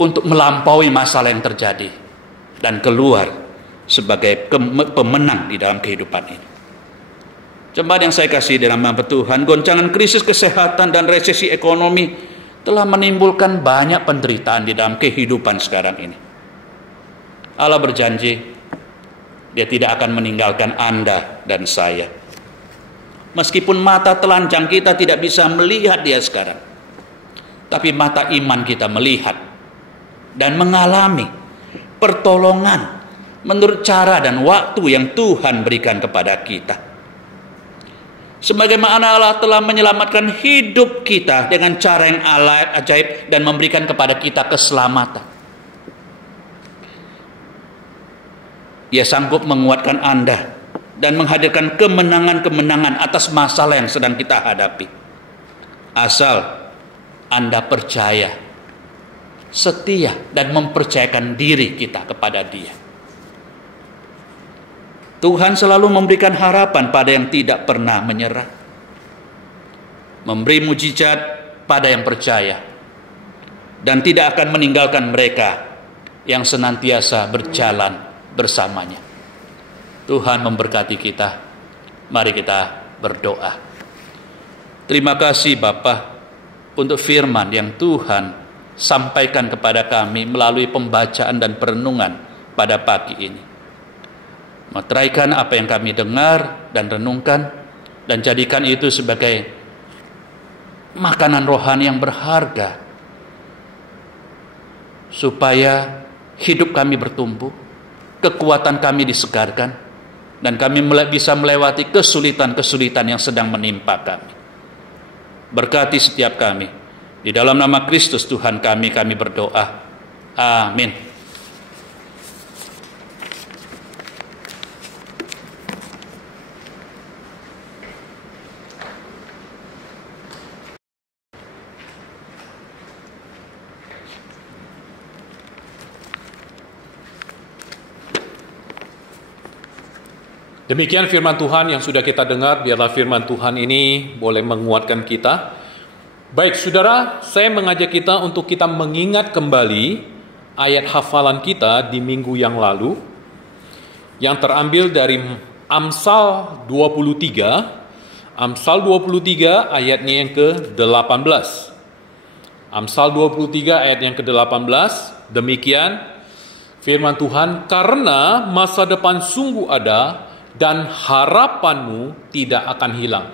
untuk melampaui masalah yang terjadi dan keluar sebagai pemenang di dalam kehidupan ini. Jemaat yang saya kasih dalam nama Tuhan, goncangan krisis kesehatan dan resesi ekonomi telah menimbulkan banyak penderitaan di dalam kehidupan sekarang ini. Allah berjanji, Dia tidak akan meninggalkan Anda dan saya. Meskipun mata telanjang kita tidak bisa melihat Dia sekarang, tapi mata iman kita melihat dan mengalami pertolongan menurut cara dan waktu yang Tuhan berikan kepada kita. Sebagaimana Allah telah menyelamatkan hidup kita dengan cara yang ajaib dan memberikan kepada kita keselamatan, Dia sanggup menguatkan Anda dan menghadirkan kemenangan-kemenangan atas masalah yang sedang kita hadapi. Asal Anda percaya, setia, dan mempercayakan diri kita kepada Dia. Tuhan selalu memberikan harapan pada yang tidak pernah menyerah, memberi mujizat pada yang percaya, dan tidak akan meninggalkan mereka yang senantiasa berjalan bersamanya. Tuhan memberkati kita. Mari kita berdoa. Terima kasih Bapa untuk firman yang Tuhan sampaikan kepada kami melalui pembacaan dan perenungan pada pagi ini. Meteraikan apa yang kami dengar dan renungkan, dan jadikan itu sebagai makanan rohani yang berharga, supaya hidup kami bertumbuh, kekuatan kami disegarkan, dan kami bisa melewati kesulitan-kesulitan yang sedang menimpa kami. Berkati setiap kami. Di dalam nama Kristus Tuhan kami berdoa. Amin. Demikian firman Tuhan yang sudah kita dengar, biarlah firman Tuhan ini boleh menguatkan kita. Baik saudara, saya mengajak kita untuk kita mengingat kembali ayat hafalan kita di minggu yang lalu, yang terambil dari Amsal 23, Amsal 23 ayatnya yang ke-18. Amsal 23 ayat yang ke-18, demikian firman Tuhan, karena masa depan sungguh ada, dan harapanmu tidak akan hilang.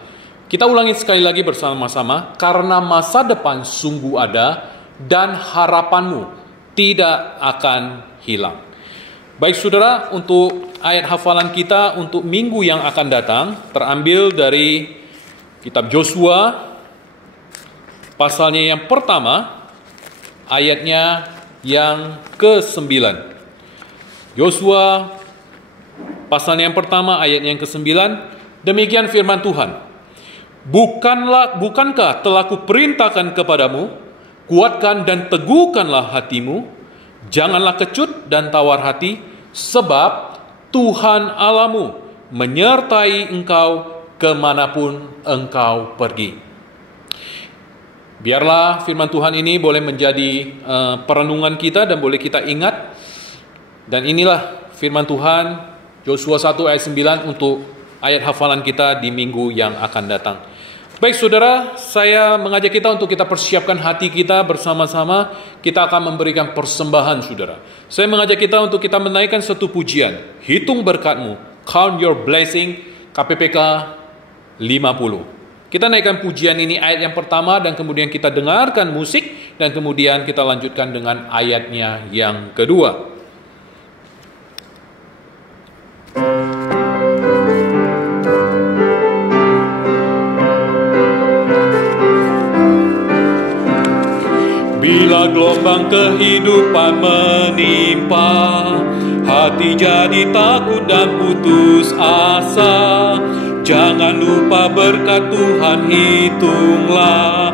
Kita ulangi sekali lagi bersama-sama. Karena masa depan sungguh ada dan harapanmu tidak akan hilang. Baik saudara, untuk ayat hafalan kita untuk minggu yang akan datang terambil dari kitab Yosua pasalnya yang pertama, ayatnya yang ke-9. Yosua pasalnya yang pertama, ayatnya yang ke-9, demikian firman Tuhan. Bukankah telah kuperintahkan kepadamu, kuatkan dan teguhkanlah hatimu, janganlah kecut dan tawar hati, sebab Tuhan Allahmu menyertai engkau kemanapun engkau pergi. Biarlah firman Tuhan ini boleh menjadi perenungan kita dan boleh kita ingat. Dan inilah firman Tuhan Yosua 1 ayat 9 untuk ayat hafalan kita di minggu yang akan datang. Baik saudara, saya mengajak kita untuk kita persiapkan hati kita bersama-sama. Kita akan memberikan persembahan saudara. Saya mengajak kita untuk kita menaikkan satu pujian. Hitung berkatmu, count your blessing, KPPK 50. Kita naikkan pujian ini ayat yang pertama dan kemudian kita dengarkan musik dan kemudian kita lanjutkan dengan ayatnya yang kedua. Bila gelombang kehidupan menimpa, hati jadi takut dan putus asa, jangan lupa berkat Tuhan hitunglah,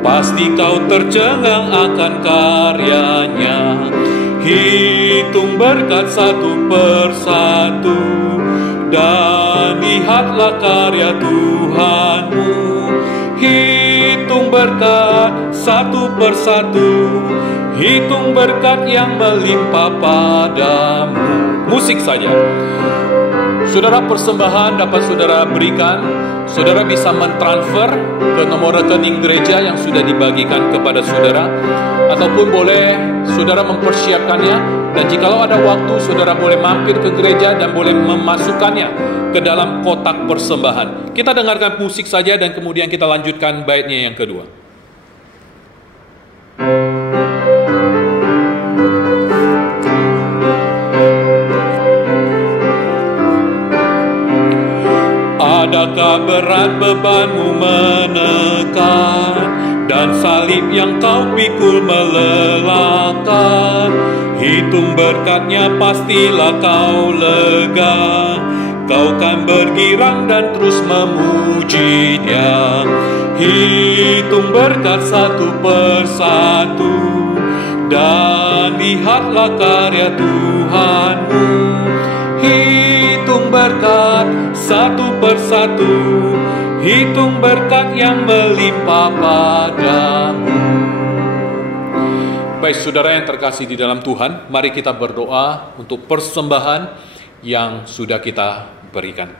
pasti kau tercengang akan karyanya. Hitung berkat satu persatu, dan lihatlah karya Tuhanmu. Hitung berkat satu persatu, hitung berkat yang melimpah padamu. Musik saja. Saudara, persembahan dapat saudara berikan. Saudara bisa mentransfer ke nomor rekening gereja yang sudah dibagikan kepada saudara, ataupun boleh saudara mempersiapkannya. Dan jikalau ada waktu, saudara boleh mampir ke gereja dan boleh memasukkannya ke dalam kotak persembahan. Kita dengarkan musik saja dan kemudian kita lanjutkan baitnya yang kedua. Adakah berat bebanmu menekan, dan salib yang kau pikul melelahkan? Hitung berkatnya pastilah kau lega, kau kan bergirang dan terus memujinya. Hitung berkat satu persatu, dan lihatlah karya Tuhanmu. Hitung berkat satu persatu, hitung berkat yang melimpah padamu. Baik saudara yang terkasih di dalam Tuhan, mari kita berdoa untuk persembahan yang sudah kita berikan.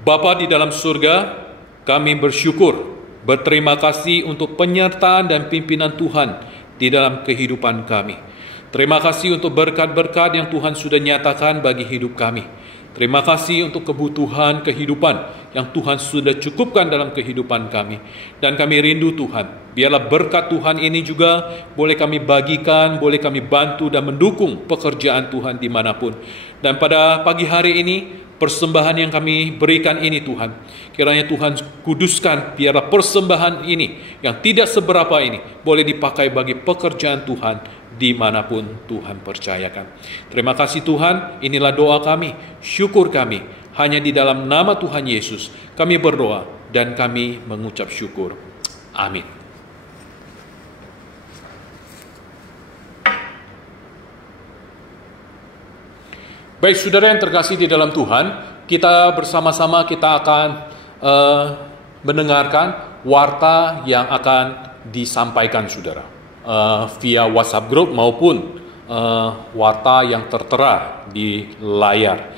Bapa di dalam surga, kami bersyukur, berterima kasih untuk penyertaan dan pimpinan Tuhan di dalam kehidupan kami. Terima kasih untuk berkat-berkat yang Tuhan sudah nyatakan bagi hidup kami. Terima kasih untuk kebutuhan kehidupan yang Tuhan sudah cukupkan dalam kehidupan kami. Dan kami rindu Tuhan, biarlah berkat Tuhan ini juga boleh kami bagikan, boleh kami bantu dan mendukung pekerjaan Tuhan dimanapun. Dan pada pagi hari ini, persembahan yang kami berikan ini Tuhan, kiranya Tuhan kuduskan, biarlah persembahan ini yang tidak seberapa ini boleh dipakai bagi pekerjaan Tuhan dimanapun Tuhan percayakan. Terima kasih Tuhan, inilah doa kami, syukur kami, hanya di dalam nama Tuhan Yesus kami berdoa dan kami mengucap syukur. Amin. Baik saudara yang terkasih di dalam Tuhan, kita bersama-sama kita akan mendengarkan warta yang akan disampaikan saudara via WhatsApp group maupun warta yang tertera di layar.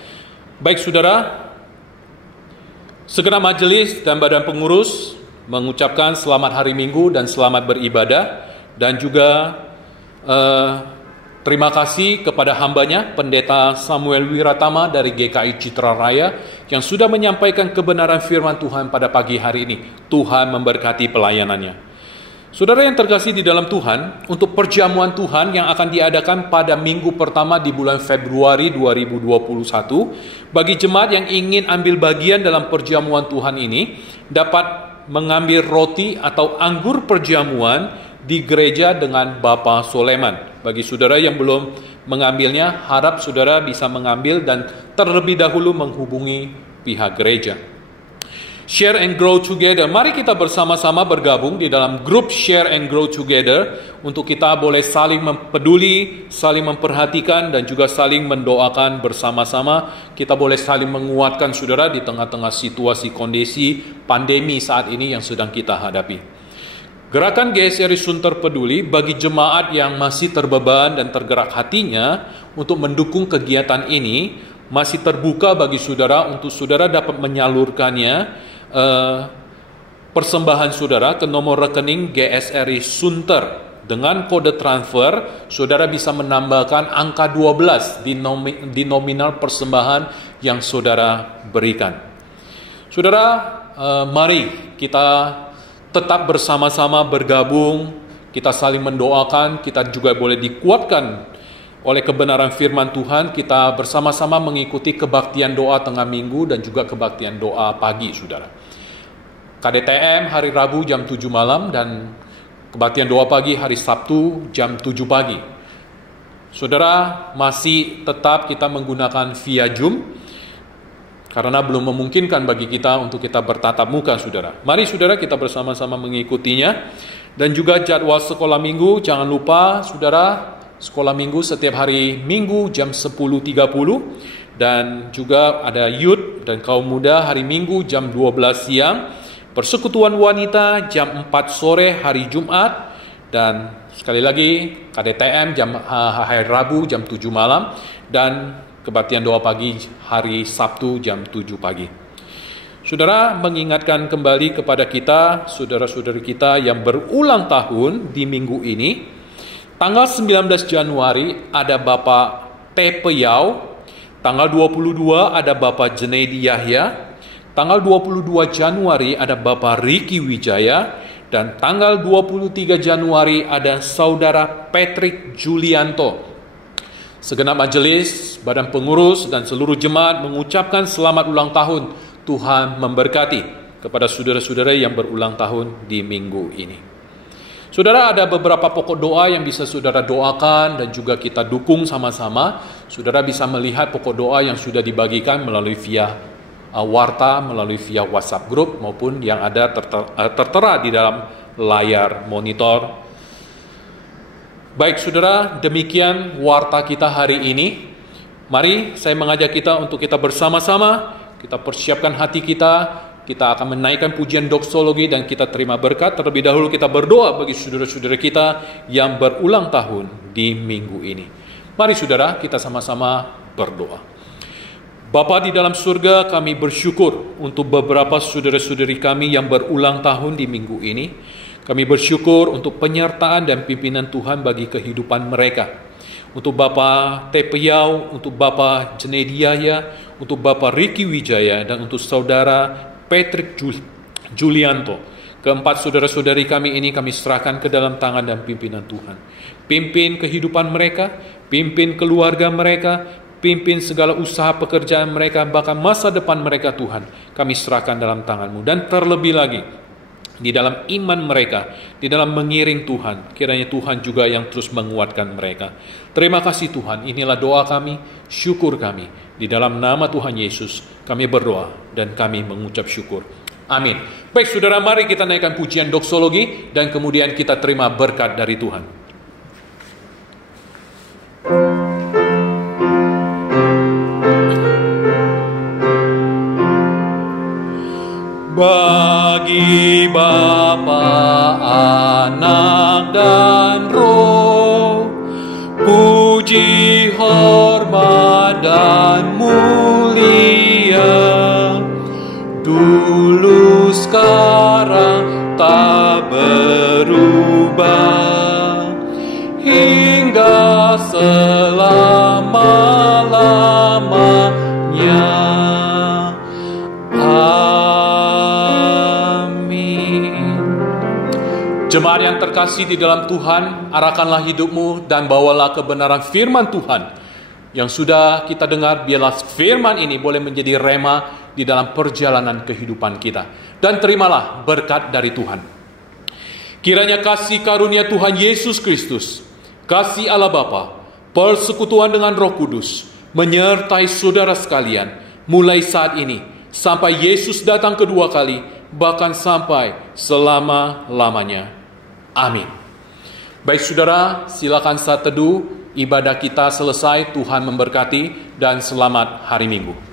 Baik saudara, segenap majelis dan badan pengurus mengucapkan selamat hari Minggu dan selamat beribadah, dan juga terima kasih kepada hambanya Pendeta Samuel Wiratama dari GKI Citra Raya yang sudah menyampaikan kebenaran firman Tuhan pada pagi hari ini. Tuhan memberkati pelayanannya. Saudara yang terkasih di dalam Tuhan, untuk perjamuan Tuhan yang akan diadakan pada minggu pertama di bulan Februari 2021, bagi jemaat yang ingin ambil bagian dalam perjamuan Tuhan ini, dapat mengambil roti atau anggur perjamuan di gereja dengan Bapak Soleman. Bagi saudara yang belum mengambilnya, harap saudara bisa mengambil dan terlebih dahulu menghubungi pihak gereja. Share and Grow Together. Mari kita bersama-sama bergabung di dalam grup Share and Grow Together untuk kita boleh saling peduli, saling memperhatikan, dan juga saling mendoakan bersama-sama. Kita boleh saling menguatkan saudara di tengah-tengah situasi kondisi pandemi saat ini yang sedang kita hadapi. Gerakan GSRI Sunter Peduli bagi jemaat yang masih terbeban dan tergerak hatinya untuk mendukung kegiatan ini masih terbuka bagi saudara untuk saudara dapat menyalurkannya persembahan saudara ke nomor rekening GSRI Sunter. Dengan kode transfer, saudara bisa menambahkan angka 12 di nominal persembahan yang saudara berikan. Saudara, mari kita tetap bersama-sama bergabung, kita saling mendoakan, kita juga boleh dikuatkan oleh kebenaran firman Tuhan. Kita bersama-sama mengikuti kebaktian doa tengah minggu dan juga kebaktian doa pagi, saudara. KDTM hari Rabu jam 7 malam dan kebaktian doa pagi hari Sabtu jam 7 pagi. Saudara, masih tetap kita menggunakan via Zoom karena belum memungkinkan bagi kita untuk kita bertatap muka, saudara. Mari saudara kita bersama-sama mengikutinya. Dan juga jadwal sekolah minggu, jangan lupa saudara, sekolah minggu setiap hari Minggu jam 10.30, dan juga ada youth dan kaum muda hari Minggu jam 12 siang, persekutuan wanita jam 4 sore hari Jumat, dan sekali lagi KDTM hari Rabu jam 7 malam, dan kebaktian doa pagi hari Sabtu jam 7 pagi. Saudara, mengingatkan kembali kepada kita, saudara-saudari kita yang berulang tahun di minggu ini. Tanggal 19 Januari ada Bapak T. Peyau, tanggal 22 ada Bapak Jenedi Yahya, tanggal 22 Januari ada Bapak Riki Wijaya, dan tanggal 23 Januari ada Saudara Patrick Julianto. Segenap majelis, badan pengurus, dan seluruh jemaat mengucapkan selamat ulang tahun. Tuhan memberkati kepada saudara-saudara yang berulang tahun di minggu ini. Saudara, ada beberapa pokok doa yang bisa saudara doakan dan juga kita dukung sama-sama. Saudara bisa melihat pokok doa yang sudah dibagikan melalui via warta, melalui via WhatsApp group, maupun yang ada tertera di dalam layar monitor. Baik saudara, demikian warta kita hari ini. Mari saya mengajak kita untuk kita bersama-sama, kita persiapkan hati kita. Kita akan menaikkan pujian doksologi dan kita terima berkat. Terlebih dahulu kita berdoa bagi saudara-saudara kita yang berulang tahun di minggu ini. Mari saudara, kita sama-sama berdoa. Bapa di dalam surga, kami bersyukur untuk beberapa saudara-saudari kami yang berulang tahun di minggu ini. Kami bersyukur untuk penyertaan dan pimpinan Tuhan bagi kehidupan mereka. Untuk Bapak T. Peyau, untuk Bapak Jenedi Yahya, untuk Bapak Riki Wijaya, dan untuk Saudara Patrick Julianto. Keempat saudara-saudari kami ini kami serahkan ke dalam tangan dan pimpinan Tuhan. Pimpin kehidupan mereka, pimpin keluarga mereka, pimpin segala usaha pekerjaan mereka, bahkan masa depan mereka Tuhan. Kami serahkan dalam tangan-Mu. Dan terlebih lagi, di dalam iman mereka, di dalam mengiring Tuhan, kiranya Tuhan juga yang terus menguatkan mereka. Terima kasih Tuhan, inilah doa kami, syukur kami. Di dalam nama Tuhan Yesus, kami berdoa dan kami mengucap syukur. Amin. Baik saudara, mari kita naikkan pujian doksologi dan kemudian kita terima berkat dari Tuhan. bagi Bapa, Anak, dan Roh, puji, hormat, dan mulia, dulu, sekarang, tak berubah, hingga selama-lamanya. Jemaat yang terkasih di dalam Tuhan, arahkanlah hidupmu dan bawalah kebenaran firman Tuhan yang sudah kita dengar. Biarlah firman ini boleh menjadi rema di dalam perjalanan kehidupan kita. Dan terimalah berkat dari Tuhan. Kiranya kasih karunia Tuhan Yesus Kristus, kasih Allah Bapa, persekutuan dengan Roh Kudus, menyertai saudara sekalian, mulai saat ini, sampai Yesus datang kedua kali, bahkan sampai selama-lamanya. Amin. Baik saudara, silakan saat teduh, ibadah kita selesai, Tuhan memberkati, dan selamat hari Minggu.